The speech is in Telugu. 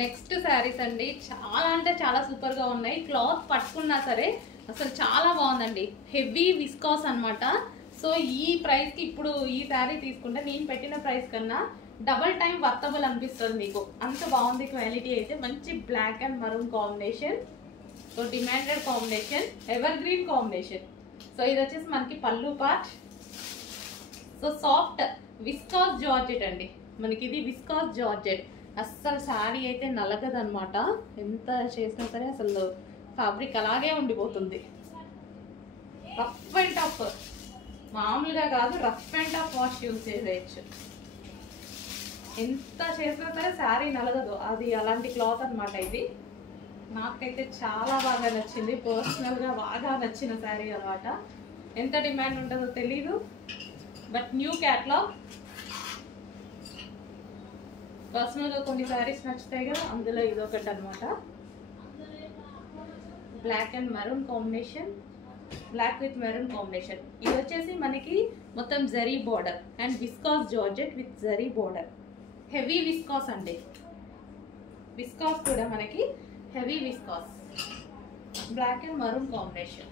నెక్స్ట్ శారీస్ అండి, చాలా అంటే చాలా సూపర్ గా ఉన్నాయి. క్లాత్ పట్టుకున్నా సరే అసలు చాలా బాగుందండి. హెవీ విస్కాస్ అన్నమాట. సో ఈ ప్రైస్ కి ఇప్పుడు ఈ శారీ తీసుకుంటే నేను పెట్టిన ప్రైస్ కన్నా డబల్ టైం వర్తబుల్ అనిపిస్తుంది మీకు. అంత బాగుంది క్వాలిటీ అయితే. మంచి black and maroon combination. So demanded combination, ever green combination. So ఇది వచ్చేసి మనకి పళ్ళు part. So soft viscose georgette అండి మనకి. ఇది విస్కాస్ జార్జెట్. అస్సలు శారీ అయితే నలగదు అనమాట. ఎంత చేసినా సరే అసలు ఫ్యాబ్రిక్ అలాగే ఉండిపోతుంది. రఫ్ అండ్ టఫ్, మామూలుగా కాదు, rough and tough wash use చేసేయచ్చు. ఎంత చేసినా సరే శారీ నలగదు. అది అలాంటి క్లాత్ అనమాట ఇది. నాకైతే చాలా బాగా నచ్చింది. పర్సనల్గా బాగా నచ్చిన శారీ అనమాట. ఎంత డిమాండ్ ఉంటుందో తెలీదు, బట్ న్యూ క్యాటలాగ్. పర్సనల్గా కొన్ని శారీస్ నచ్చుతాయి కదా, అందులో ఇదొకటి అనమాట. Black and maroon combination, black with maroon combination. ఇది వచ్చేసి మనకి మొత్తం zari border and viscose georgette with zari border. Heavy viscose అండి. విస్కాస్ కూడా మనకి heavy viscose. Black and maroon combination.